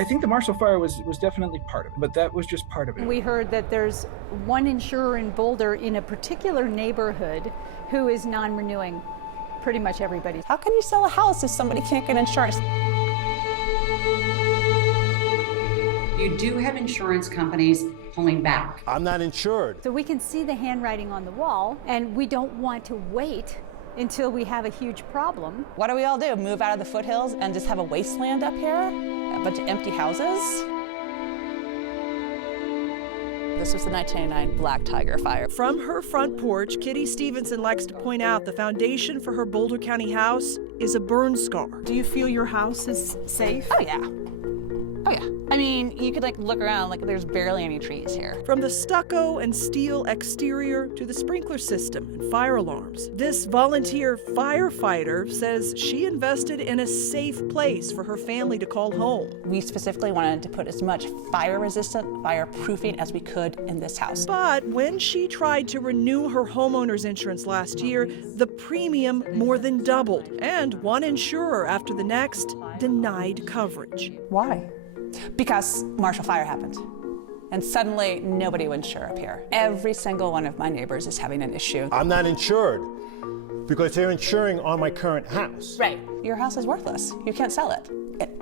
I think the Marshall Fire was definitely part of it, but that was just part of it. We heard that there's one insurer in Boulder in a particular neighborhood who is non-renewing pretty much everybody. How can you sell a house if somebody can't get insurance? You do have insurance companies pulling back. I'm not insured. So we can see the handwriting on the wall, and we don't want to wait until we have a huge problem. What do we all do? Move out of the foothills and just have a wasteland up here? A bunch of empty houses? This was the 1999 Black Tiger fire. From her front porch, Kitty Stevenson likes to point out the foundation for her Boulder County house is a burn scar. Do you feel your house is safe? Oh yeah. Oh yeah. I mean, you could look around, there's barely any trees here. From the stucco and steel exterior to the sprinkler system and fire alarms. This volunteer firefighter says she invested in a safe place for her family to call home. We specifically wanted to put as much fire-resistant, fireproofing as we could in this house. But when she tried to renew her homeowner's insurance last year, the premium more than doubled. And one insurer after the next denied coverage. Why? Because Marshall Fire happened. And suddenly, nobody would insure up here. Every single one of my neighbors is having an issue. I'm not insured because they're insuring on my current house. Right. Your house is worthless. You can't sell it.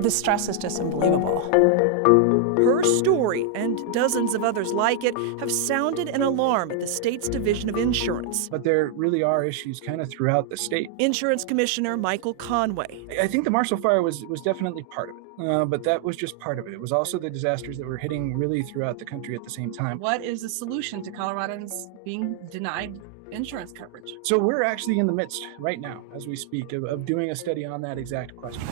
The stress is just unbelievable. Her story, and dozens of others like it, have sounded an alarm at the state's Division of Insurance. But there really are issues kind of throughout the state. Insurance Commissioner Michael Conway. I think the Marshall Fire was definitely part of it, but that was just part of it. It was also the disasters that were hitting really throughout the country at the same time. What is the solution to Coloradans being denied insurance coverage? So we're actually in the midst right now, as we speak, of doing a study on that exact question.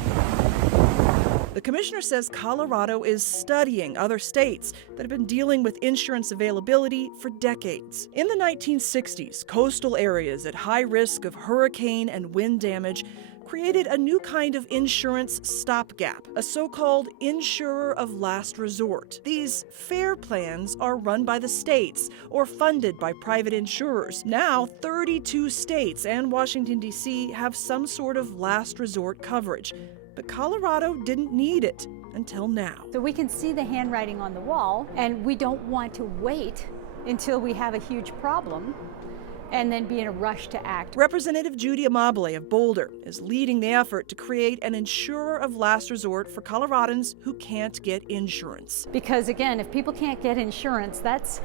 The commissioner says Colorado is studying other states that have been dealing with insurance availability for decades. In the 1960s, coastal areas at high risk of hurricane and wind damage created a new kind of insurance stopgap, a so-called insurer of last resort. These FAIR plans are run by the states or funded by private insurers. Now, 32 states and Washington, D.C. have some sort of last resort coverage. But Colorado didn't need it until now. So we can see the handwriting on the wall, and we don't want to wait until we have a huge problem and then be in a rush to act. Representative Judy Amabile of Boulder is leading the effort to create an insurer of last resort for Coloradans who can't get insurance. Because again, if people can't get insurance, that's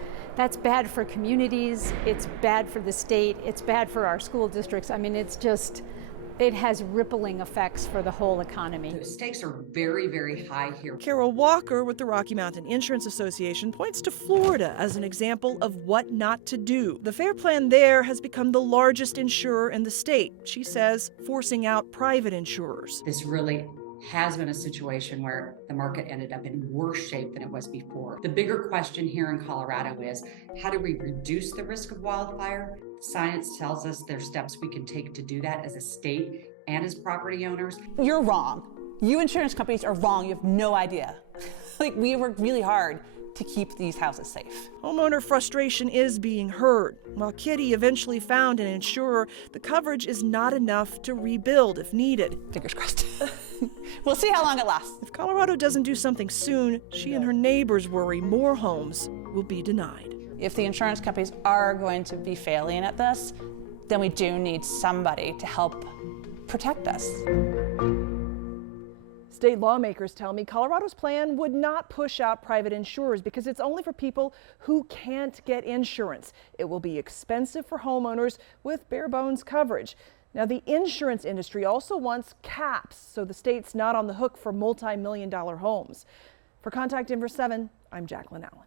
bad for communities, it's bad for the state, it's bad for our school districts. I mean, it has rippling effects for the whole economy. The stakes are very, very high here. Carol Walker with the Rocky Mountain Insurance Association points to Florida as an example of what not to do. The FAIR plan there has become the largest insurer in the state, she says, forcing out private insurers. This really has been a situation where the market ended up in worse shape than it was before. The bigger question here in Colorado is, how do we reduce the risk of wildfire? Science tells us there's steps we can take to do that as a state and as property owners. You're wrong. You insurance companies are wrong. You have no idea. We worked really hard to keep these houses safe. Homeowner frustration is being heard. While Kitty eventually found an insurer, the coverage is not enough to rebuild if needed. Fingers crossed. We'll see how long it lasts. If Colorado doesn't do something soon, she and her neighbors worry more homes will be denied. If the insurance companies are going to be failing at this, then we do need somebody to help protect us. State lawmakers tell me Colorado's plan would not push out private insurers because it's only for people who can't get insurance. It will be expensive for homeowners with bare bones coverage. Now, the insurance industry also wants caps so the state's not on the hook for multi-million-dollar homes. For Contact Denver 7, I'm Jacqueline Allen.